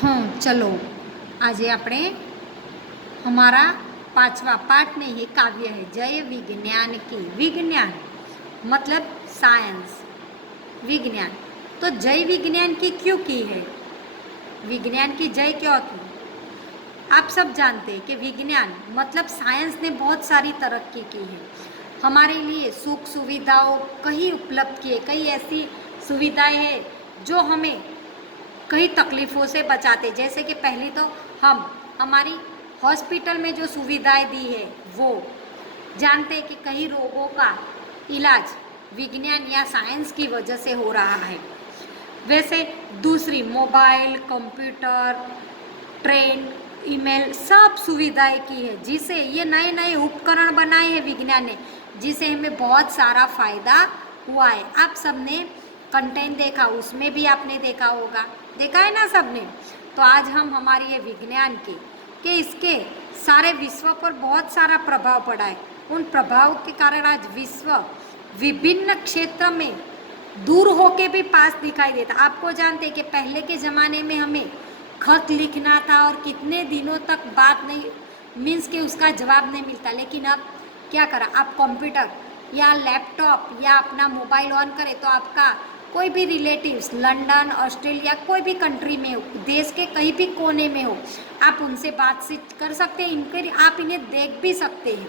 हाँ चलो आज આપણે हमारा पांचवा पाठ में ये काव्य है जय विज्ञान की। विज्ञान मतलब साइंस, विज्ञान। तो जय विज्ञान की क्यों की है, विज्ञान की जय क्यों की? आप सब जानते हैं कि विज्ञान मतलब साइंस ने बहुत सारी तरक्की की है, हमारे लिए सुख सुविधाओं कहीं उपलब्ध किए, कई ऐसी सुविधाएं हैं जो हमें कई तकलीफ़ों से बचाते। जैसे कि पहली तो हम हमारी हॉस्पिटल में जो सुविधाएं दी है वो जानते हैं कि कई रोगों का इलाज विज्ञान या साइंस की वजह से हो रहा है। वैसे दूसरी मोबाइल, कंप्यूटर, ट्रेन, ईमेल सब सुविधाएं की है, जिसे ये नए नए उपकरण बनाए हैं विज्ञान ने, जिसे हमें बहुत सारा फायदा हुआ है। आप सबने कंटेंट देखा, उसमें भी आपने देखा होगा, देखा है ना सबने। तो आज हम हमारी ये विज्ञान की कि इसके सारे विश्व पर बहुत सारा प्रभाव पड़ा है, उन प्रभाव के कारण आज विश्व विभिन्न क्षेत्र में दूर होके भी पास दिखाई देता। आपको जानते हैं कि पहले के ज़माने में हमें खत लिखना था और कितने दिनों तक बात नहीं, मीन्स के उसका जवाब नहीं मिलता। लेकिन अब क्या करा, आप कंप्यूटर या लैपटॉप या अपना मोबाइल ऑन करें तो आपका कोई भी रिलेटिव्स लंदन, ऑस्ट्रेलिया, कोई भी कंट्री में हो, देश के कहीं भी कोने में हो, आप उनसे बातचीत कर सकते हैं, इनके आप इन्हें देख भी सकते हैं।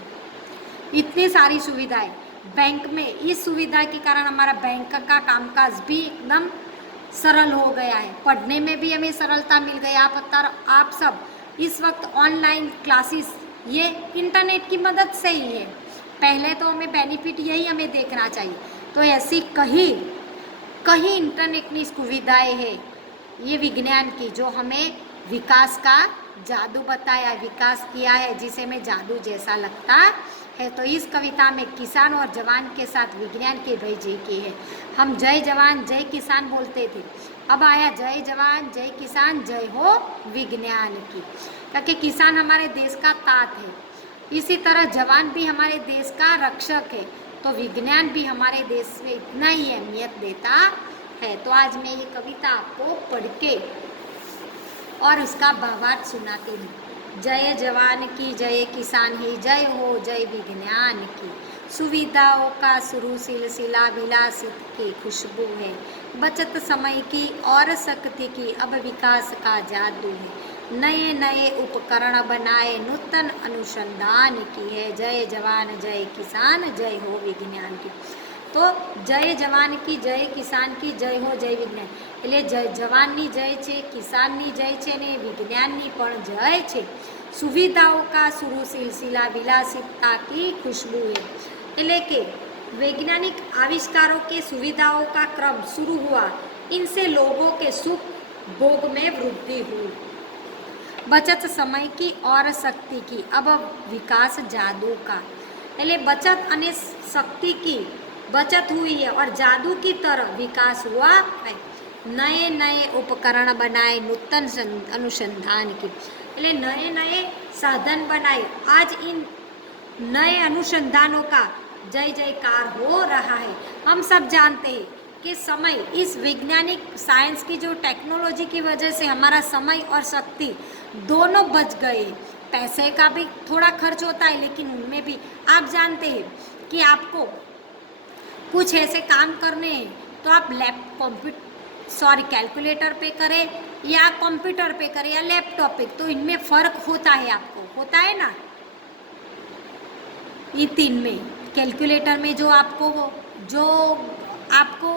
इतनी सारी सुविधाएं बैंक में, इस सुविधा के कारण हमारा बैंक का कामकाज भी एकदम सरल हो गया है, पढ़ने में भी हमें सरलता मिल गई। आप सब इस वक्त ऑनलाइन क्लासेस ये इंटरनेट की मदद से ही है। पहले तो हमें बेनिफिट यही हमें देखना चाहिए। तो ऐसी कहीं कहीं इंटरनेट की सुविधाएं है ये विज्ञान की, जो हमें विकास का जादू बताया, विकास किया है, जिसे हमें जादू जैसा लगता है। तो इस कविता में किसान और जवान के साथ विज्ञान के भय जय की है। हम जय जवान जय किसान बोलते थे, अब आया जय जवान जय किसान जय हो विज्ञान की, ताकि किसान हमारे देश का तात है, इसी तरह जवान भी हमारे देश का रक्षक है। तो विज्ञान भी हमारे देश में इतना ही अहमियत देता है। तो आज मैं ये कविता आपको पढ़ के और उसका भावार्थ सुनाती हूँ। जय जवान की जय किसान ही जय हो जय विज्ञान की, सुविधाओं का शुरू सिलसिला विलासित की खुशबू है, बचत समय की और शक्ति की अब विकास का जादू है, नए नए उपकरण बनाए नूतन अनुसंधान की है, जय जवान जय किसान जय हो विज्ञान की। तो जय जवान की जय किसान की जय हो जय વિજ્ઞાન, એટલે જય જવાનની જય છે, કિસાનની જય છે ને વિજ્ઞાનની પણ જય છે। સુવિધાઓ કા शुरू सिलसिला विलासितता की खुशबू है, એટલે કે वैज्ञानिक आविष्कारों के सुविधाओं का क्रम शुरू हुआ, इनसे लोगों के सुख भोग में वृद्धि हुई, बचत समय की और शक्ति की अब विकास जादू का, એટલે बचत અને शक्ति की बचत हुई है और जादू की तरह विकास हुआ है, नए नए उपकरण बनाए नूतन अनुसंधान की, એટલે नए नए साधन बनाए, आज इन नए अनुसंधानों का जय जयकार हो रहा है। हम सब जानते हैं कि समय, इस वैज्ञानिक साइंस की जो टेक्नोलॉजी की वजह से हमारा समय और शक्ति दोनों बच गए। पैसे का भी थोड़ा खर्च होता है, लेकिन उनमें भी आप जानते हैं कि आपको कुछ ऐसे काम करने हैं तो आप कैलकुलेटर पे करें या कंप्यूटर पे करें या लैपटॉप पे, तो इनमें फ़र्क होता है, आपको होता है ना। ये तीन में कैलकुलेटर में जो आपको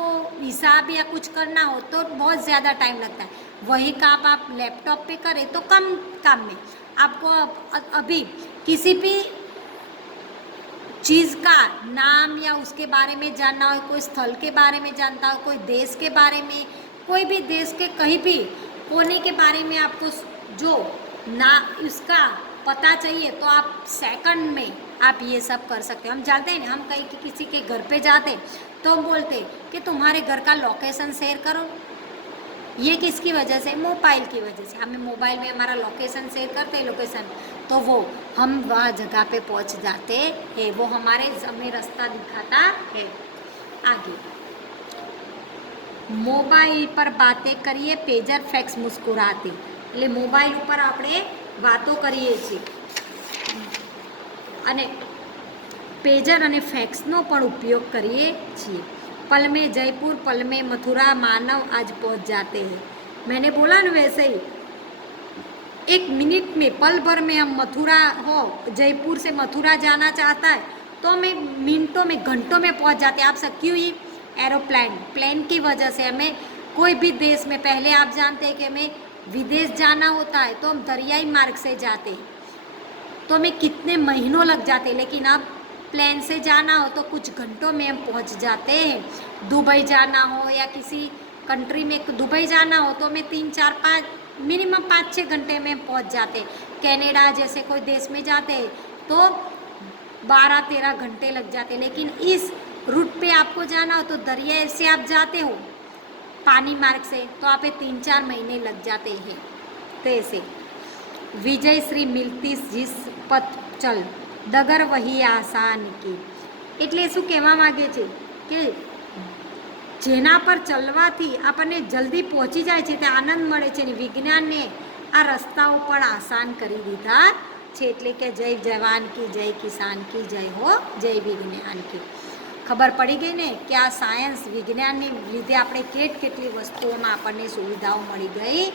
हिसाब या कुछ करना हो तो बहुत ज़्यादा टाइम लगता है, वही काम आप लैपटॉप पे करें तो कम काम में आपको अभी किसी भी चीज़ का नाम या उसके बारे में जानना हो, कोई स्थल के बारे में जानता हो, कोई देश के बारे में, कोई भी देश के कहीं भी कोने के बारे में आपको जो ना उसका पता चाहिए, तो आप सेकंड में आप ये सब कर सकते हो। हम जानते हैं ना, हम कहीं किसी के घर पे जाते तो हम बोलते कि तुम्हारे घर का लोकेशन शेयर करो, ये किसकी वजह से, मोबाइल की वजह से। हमें मोबाइल में हमारा लोकेशन शेयर करते हैं, लोकेशन, तो वो हम वह जगह पे पहुंच जाते हैं, वो हमें रास्ता दिखाता है। आगे, मोबाइल पर बातें करिए पेजर फैक्स मुस्कुराते, એટલે મોબાઈલ ઉપર આપણે વાતો કરીએ છીએ અને પેજર અને ફેક્સનો પણ ઉપયોગ કરીએ છીએ. पल में जयपुर पल में मथुरा मानव आज पहुंच जाते हैं. मैंने बोला ना वैसे ही 1 मिनट में पल भर में हम मथुरा हो जयपुर से मथुरा जाना चाहता है तो हमें मिनटों में घंटों में पहुंच जाते हैं. आप सब क्यों? ये प्लेन की वजह से हमें कोई भी देश में, पहले आप जानते हैं कि हमें विदेश जाना होता है तो हम दरियाई मार्ग से जाते हैं तो हमें कितने महीनों लग जाते हैं, लेकिन अब प्लेन से जाना हो तो कुछ घंटों में हम पहुंच जाते हैं. दुबई जाना हो या किसी कंट्री में दुबई जाना हो तो हमें 3-4-5 मिनिमम 5-6 घंटे में पहुंच जाते हैं. कनाडा जैसे कोई देश में जाते हैं तो 12-13 घंटे लग जाते हैं. लेकिन इस रूट पे आपको जाना हो तो दरिया से आप जाते हो पानी मार्ग से तो आप 3-4 महीने लग जाते हैं. तो ऐसे विजय श्री मिलती जिस पथ चल डगर वही आसान की. એટલે શું કહેવા માગે છે કે જેના પર ચલવાથી આપણને જલ્દી પહોંચી જાય છે તે આનંદ મળે છે ને વિજ્ઞાનને આ રસ્તાઓ પણ આસાન કરી દીધા છે. એટલે કે જય જવાન કી જય કિસાન કી જય હો જય વિજ્ઞાન કી. ખબર પડી ગઈ ને કે આ સાયન્સ વિજ્ઞાનને લીધે આપણે કેટલી વસ્તુઓમાં આપણને સુવિધાઓ મળી ગઈ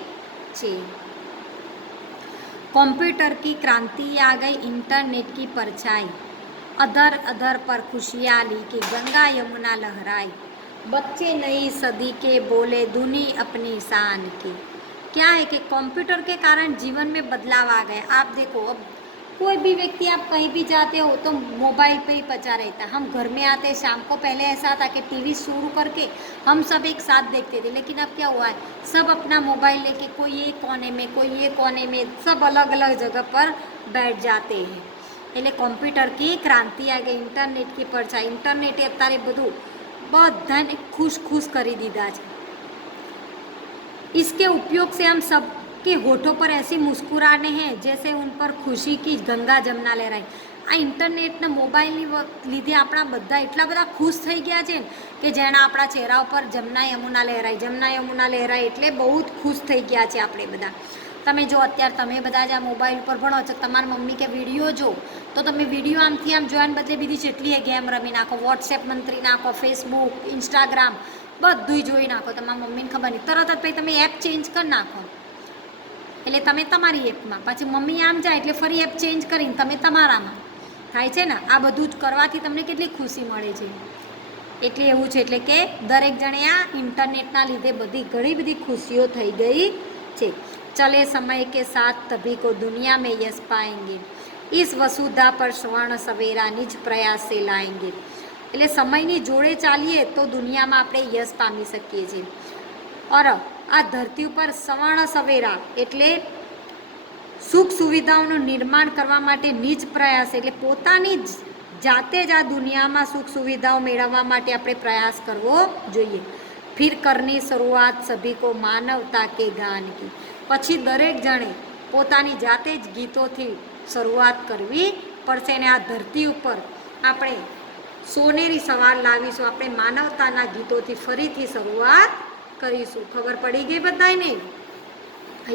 છે. कंप्यूटर की क्रांति आ गई, इंटरनेट की परछाई, अधर अधर पर खुशियाँ ली कि गंगा यमुना लहराई, बच्चे नई सदी के बोले दुनी अपनी शान की. क्या है कि कंप्यूटर के कारण जीवन में बदलाव आ गए. आप देखो अब कोई भी व्यक्ति आप कहीं भी जाते हो तो मोबाइल पे ही पचा रहता है. हम घर में आते शाम को, पहले ऐसा था कि टीवी शुरू करके हम सब एक साथ देखते थे, लेकिन अब क्या हुआ है सब अपना मोबाइल लेके कोई ये कोने में कोई ये कोने में सब अलग अलग जगह पर बैठ जाते हैं. એટલે કોમ્પ્યુટર की क्रांति आ गई, इंटरनेट की परछाई. इंटरनेटे અત્યારે બધું બધાને खुश કરી દીધા છે. इसके उपयोग से हम सब के होठों पर ऐसी मुस्कुराने हैं जैसे उन पर खुशी की गंगा जमुना लहराई. આ ઇન્ટરનેટના મોબાઈલની લીધે આપણા બધા એટલા બધા ખુશ થઈ ગયા છે કે જેના આપણા ચહેરા ઉપર જમના યમુના લહેરાઈ એટલે બહુ જ ખુશ થઈ ગયા છે આપણે બધા. તમે જો અત્યારે તમે બધા જ આ મોબાઈલ ઉપર ભણો છો, તમારા મમ્મી કે વિડીયો જો તો તમે વિડીયો આમથી આમ જોવાને બદલે બીજી જેટલી ગેમ રમી નાખો, વોટ્સએપ મંત્રી નાખો, ફેસબુક, ઇન્સ્ટાગ્રામ બધું જોઈ નાખો. તમારા મમ્મીને ખબર નહીં, તરત જ પછી તમે એપ ચેન્જ કરી નાખો. એટલે તમે તમારી એપમાં, પછી મમ્મી આમ જાય એટલે ફરી એપ ચેન્જ કરીને તમે તમારામાં થાય છે ને. આ બધું જ કરવાથી તમને કેટલી ખુશી મળે છે. એટલે એવું છે એટલે કે દરેક જણે આ ઇન્ટરનેટના લીધે ઘણી બધી ખુશીઓ થઈ ગઈ છે. चले समय के साथ तभी को दुनिया में यश पाएंगे, इस वसुधा पर स्वर्ण सवेरा निज प्रयास से लाएंगे. એટલે સમયની જોડે ચાલીએ તો દુનિયામાં આપણે યશ પામી શકીએ છીએ. ઓર આ ધરતી ઉપર સવર્ણ સવેરા એટલે સુખ સુવિધાઓનું નિર્માણ કરવા માટે નિજ પ્રયાસ એટલે પોતાની જાતે જ આ દુનિયામાં સુખ સુવિધાઓ મેળવવા માટે આપણે પ્રયાસ કરવો જોઈએ. फिर करनी शुरुआत सभी को मानवता के गान की. પછી દરેક જણે પોતાની જાતે જ ગીતોથી શરૂઆત કરવી પડશે અને આ ધરતી ઉપર આપણે સોનેરી સવાર લાવીશું. આપણે માનવતાના ગીતોથી ફરીથી શરૂઆત કરીશું. ખબર પડી ગઈ બધાને?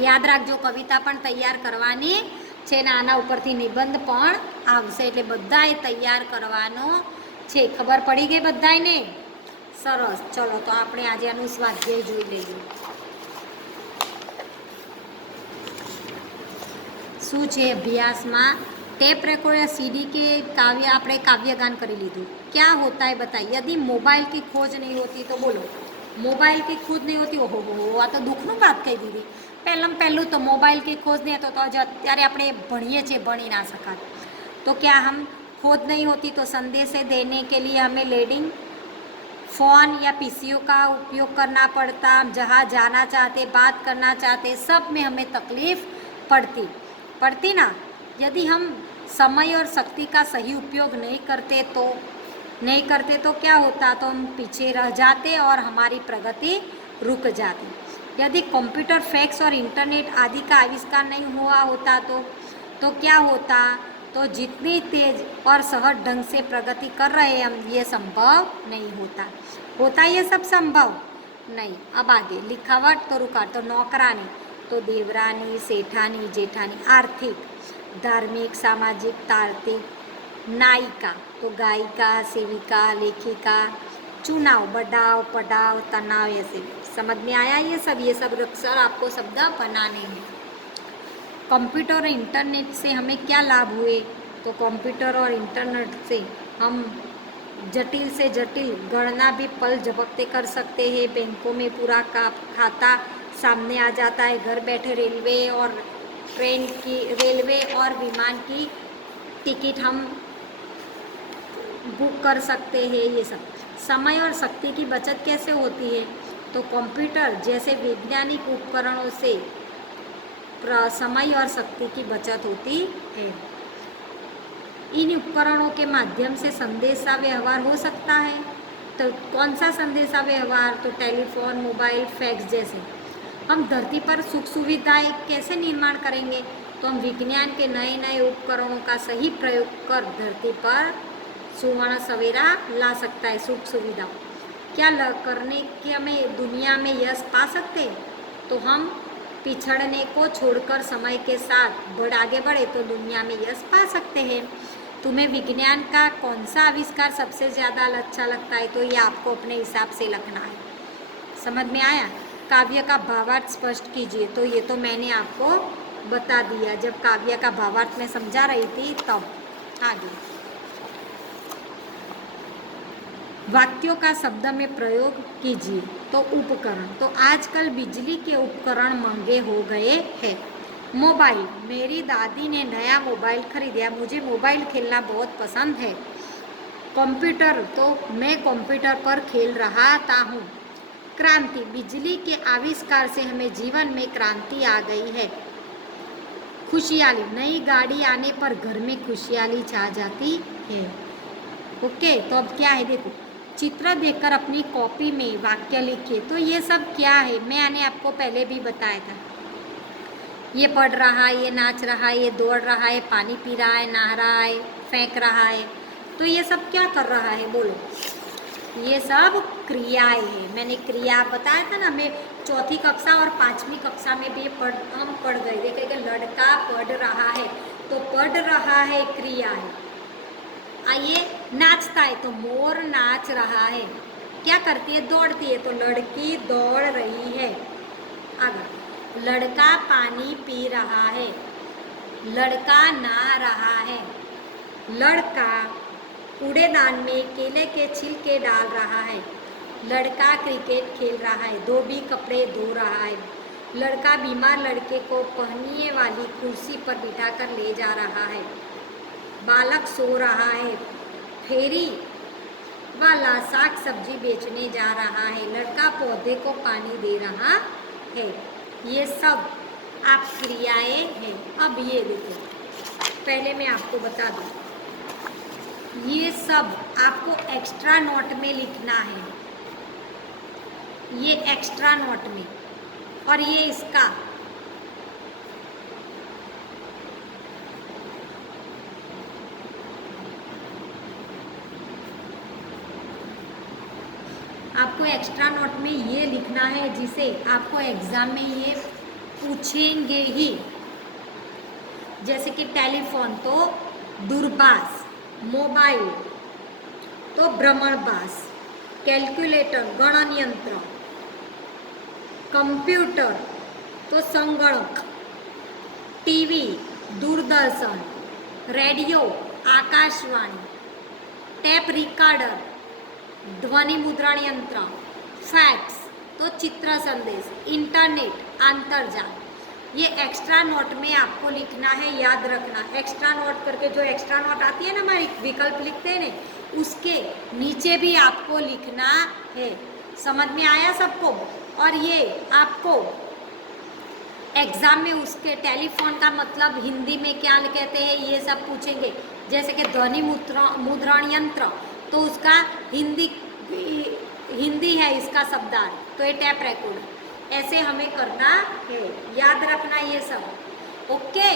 યાદ રાખજો, કવિતા પણ તૈયાર કરવાની છે ને આના ઉપરથી નિબંધ પણ આવશે, એટલે બધાએ તૈયાર કરવાનો છે. ખબર પડી ગઈ બધાને? સરસ. ચલો તો આપણે આજે આનું સ્વાધ્યાય જોઈ લઈએ. શું છે અભ્યાસમાં? ટેપ રેકોર્ડર સીડી કે આપણે કાવ્યગાન કરી લીધું. क्या होता है बताइए? यदि मोबाइल की खोज नहीं होती तो बोलो, मोबाइल की खोज नहीं होती, ઓહો આ તો દુઃખનું વાત કહી દીધી. પહેલું તો મોબાઈલ की खोज नहीं होता तो અત્યારે આપણે ભણીએ છીએ, ભણી ના શકાત. तो क्या हम खोज नहीं होती तो संदेश देने के लिए हमें लैंडिंग फ़ोन या पीसीओ का उपयोग करना पड़ता. हम जहाँ जाना चाहते, बात करना चाहते, सब में हमें तकलीफ़ पड़ती ना. यदि हम समय और शक्ति का सही उपयोग नहीं करते तो क्या होता? तो हम पीछे रह जाते और हमारी प्रगति रुक जाती. यदि कंप्यूटर, फैक्स और इंटरनेट आदि का आविष्कार नहीं हुआ होता तो क्या होता? तो जितनी तेज और सहज ढंग से प्रगति कर रहे हैं हम, ये संभव नहीं होता ये सब संभव नहीं. अब आगे लिखावट तो रुकावट, तो नौकरानी, तो तो देवरानी, सेठानी, जेठानी। आर्थिक, धार्मिक, सामाजिक, तार्किक। नायिका तो गायिका, सेविका, लेखिका। चुनाव, बढ़ाव, पढ़ाव, तनाव। ऐसे समझ में आया ये सब अक्षर आपको शब्द बनाने हैं। कंप्यूटर और इंटरनेट से हमें क्या लाभ हुए? तो कंप्यूटर और इंटरनेट से हम जटिल से जटिल गणना भी पल झपकते कर सकते हैं। बैंकों में पूरा का खाता सामने आ जाता है। घर बैठे रेलवे और विमान की टिकट हम बुक कर सकते हैं। ये सब समय और शक्ति की बचत कैसे होती है? तो कंप्यूटर जैसे वैज्ञानिक उपकरणों से समय और शक्ति की बचत होती है। इन उपकरणों के माध्यम से संदेशा व्यवहार हो सकता है। तो कौन सा संदेशा व्यवहार? तो टेलीफोन, मोबाइल, फैक्स जैसे। हम धरती पर सुख सुविधाएं कैसे निर्माण करेंगे? तो हम विज्ञान के नए नए उपकरणों का सही प्रयोग कर धरती पर सुवर्ण सवेरा ला सकता है। सुख सुविधा क्या करने के हमें दुनिया में यश पा सकते हैं? तो हम पिछड़ने को छोड़कर समय के साथ आगे बढ़े तो दुनिया में यश पा सकते हैं। तुम्हें विज्ञान का कौन सा आविष्कार सबसे ज़्यादा अच्छा लगता है? तो ये आपको अपने हिसाब से लिखना है। समझ में आया? काव्य का भावार्थ स्पष्ट कीजिए। तो ये तो मैंने आपको बता दिया जब काव्य का भावार्थ मैं समझा रही थी तब। आगे वाक्यों का शब्द में प्रयोग कीजिए। तो उपकरण, तो आजकल बिजली के उपकरण महंगे हो गए हैं। मोबाइल, मेरी दादी ने नया मोबाइल खरीदा, मुझे मोबाइल खेलना बहुत पसंद है। कंप्यूटर, तो मैं कंप्यूटर पर खेल रहा हूँ। क्रांति, बिजली के आविष्कार से हमें जीवन में क्रांति आ गई है। खुशहाली, नई गाड़ी आने पर घर में खुशहाली छा जाती है। ओके, तो अब क्या है देखो, चित्र देखकर अपनी कॉपी में वाक्य लिखिए। तो ये सब क्या है? मैंने आपको पहले भी बताया था। ये पढ़ रहा है, ये नाच रहा है, ये दौड़ रहा है, पानी पी रहा है, नहा रहा है, फेंक रहा है। तो ये सब क्या कर रहा है? बोलो। ये सब क्रियाएं हैं। मैंने क्रिया बताया था ना, मैं चौथी कक्षा और 5वीं कक्षा में भी हम पढ़ गए। देखिए लड़का पढ़ रहा है, तो पढ़ रहा है क्रिया है। आइए, नाचता है तो मोर नाच रहा है। क्या करती है? दौड़ती है, तो लड़की दौड़ रही है। आगे, लड़का पानी पी रहा है, लड़का नहा रहा है। लड़का कूड़ेदान में केले के छिलके डाल रहा है। लड़का क्रिकेट खेल रहा है, धोबी कपड़े धो रहा है। लड़का बीमार लड़के को पहनने वाली कुर्सी पर बिठाकर ले जा रहा है। बालक सो रहा है। फेरी वाला साग सब्जी बेचने जा रहा है। लड़का पौधे को पानी दे रहा है। ये सब आप क्रियाएं हैं। अब ये देखो, पहले मैं आपको बता दूं, ये सब आपको एक्स्ट्रा नोट में लिखना है। ये एक्स्ट्रा नोट में, और ये इसका आपको एक्स्ट्रा नोट में ये लिखना है, जिसे आपको एग्जाम में ये पूछेंगे ही। जैसे कि टेलीफोन तो दूरभाष, मोबाइल तो भ्रमणभाष, कैलकुलेटर गणन यंत्र, कंप्यूटर तो संगणक, TV Doordarshan, radio Akashvani, tape recorder ध्वनि मुद्रण यंत्र, फैक्स तो चित्र संदेश, इंटरनेट अंतर्जाल। ये एक्स्ट्रा नोट में आपको लिखना है, याद रखना। एक्स्ट्रा नोट करके जो एक्स्ट्रा नोट आती है ना, हमारे विकल्प लिखते हैं ना, उसके नीचे भी आपको लिखना है। समझ में आया सबको? और ये आपको एग्जाम में उसके टेलीफोन का मतलब हिंदी में क्या कहते हैं ये सब पूछेंगे। जैसे कि ध्वनि मुद्रण यंत्र, तो उसका हिंदी है इसका शब्दार्थ, तो ये टैप रिकॉर्डर। ऐसे हमें करना है, याद रखना ये सब। ओके,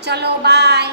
चलो बाय।